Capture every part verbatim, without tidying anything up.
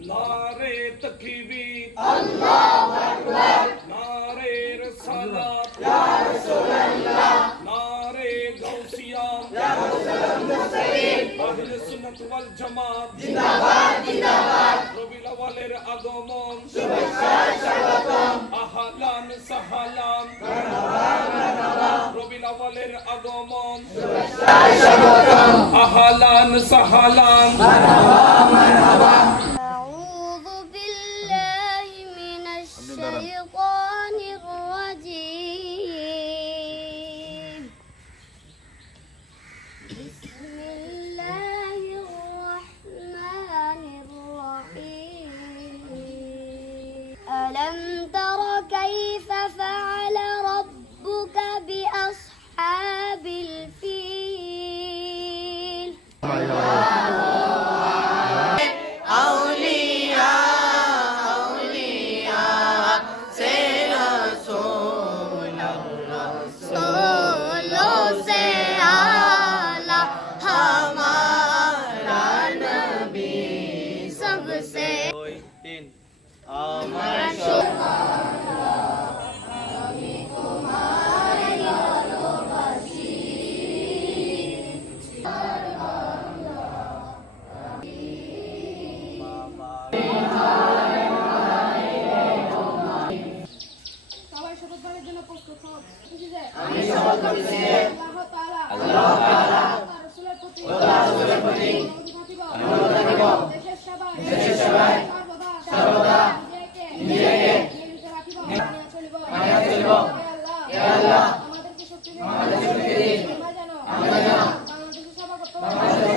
नारे तकबीर अल्लाहु अकबर, नारे रिसालत या रसूल अल्लाह, नारे गौसिया या रसूल मुस्तकीम, अहले सुन्नत वल जमात जिंदाबाद जिंदाबाद, रबिउल अव्वलेर আগমন শুভেচ্ছায় স্বাগতম, আহলান সাহলান মারহাবা মারহাবা, রবিউল আউয়ালের আগমন শুভেচ্ছায় স্বাগতম, আহলান সাহলান মারহাবা মারহাবা। আউযু বিল্লাহি মিনাশ শাইতানির রাজীম, বিসমিল্লাহির রাহমানির রাহিম, আলাম তারা কাইফা ফাআলা রাব্বুকা বিআসহাবিল ফিল। আমি শপথ করিছি যে আল্লাহ তাআলা আল্লাহ তাআলা তার রাসূলের প্রতি ও তার রাসূলের প্রতি অনুগত থাকিব, দেশের সেবায় দেশের সেবায় সর্বদা সর্বদা নিজেকে নিজেকে নিয়োজিত রাখিব, মানিয়া চলিব মানিয়া চলিব। হে আল্লাহ আমাদেরকে শক্তি দিন, আমাদেরকে শক্তি দিন, আমরা যেন আমরা যেন বাংলাদেশের সেবা করতে পারি।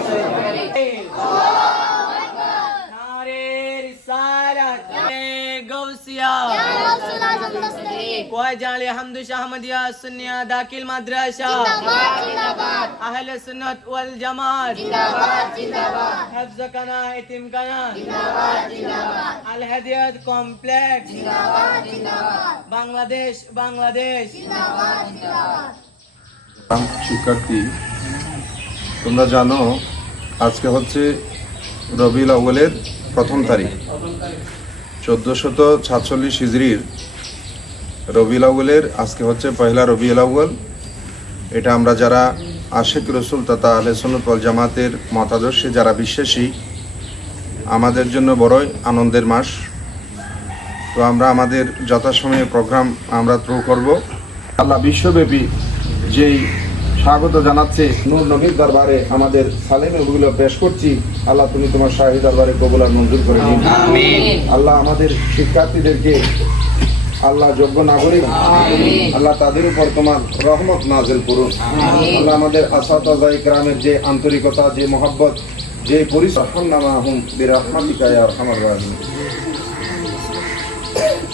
আল্লাহু আকবার, নারে রিসালাত এ গৌসিয়া ইয়া রাসূল আযম মুস্তকিম, ওয়াজালে হামদু শাহমদিয়া সুন্নিয়া দাখিল মাদ্রাসা জিন্দাবাদ জিন্দাবাদ, আহলে সুন্নাত ওয়াল জামাত জিন্দাবাদ জিন্দাবাদ, হাফজাকানা ইতিমকানা জিন্দাবাদ জিন্দাবাদ, আল হাদিয়াত কমপ্লেক্স জিন্দাবাদ জিন্দাবাদ, বাংলাদেশ বাংলাদেশ। জিন্দাবাদ জিন্দাবাদ। শিক্ষার্থী, তোমরা জানো আজকে হচ্ছে রবিউল আউয়ালের প্রথম তারিখ, চোদ্দোশত সাতচল্লিশ হিজরির রবিউল আউয়ালের আজকে হচ্ছে পয়লা রবিউল আউয়াল। এটা আমরা যারা আশিক রসুল তথা আহলে সুন্নাত ওয়াল জামাতের মতাদর্শে যারা বিশ্বাসী, আমাদের জন্য বড়ই আনন্দের মাস। তো আমরা আমাদের যথাসময়ে প্রোগ্রাম আমরা থ্রু করব। আল্লাহ বিশ্বব্যাপী যেই স্বাগত জানাচ্ছে নূর নবীর দরবারে আমাদের সালেমে ওগুলো পেশ করছি। আল্লাহ তুমি তোমার শাহী দরবারে কবুল আর মঞ্জুর করে দিন। আল্লাহ আমাদের শিক্ষার্থীদেরকে আল্লাহ যোগ্য নাগরিক, আল্লাহ তাদের উপর তোমার রহমত নাজিল করুন। আল্লাহ আমাদের আসাতাযা ইকরামের যে আন্তরিকতা, যে মহব্বত, যে পরিশ্রম নামাহুম বিরহমাতিকা ইয়া আরহামার রাহিমিন।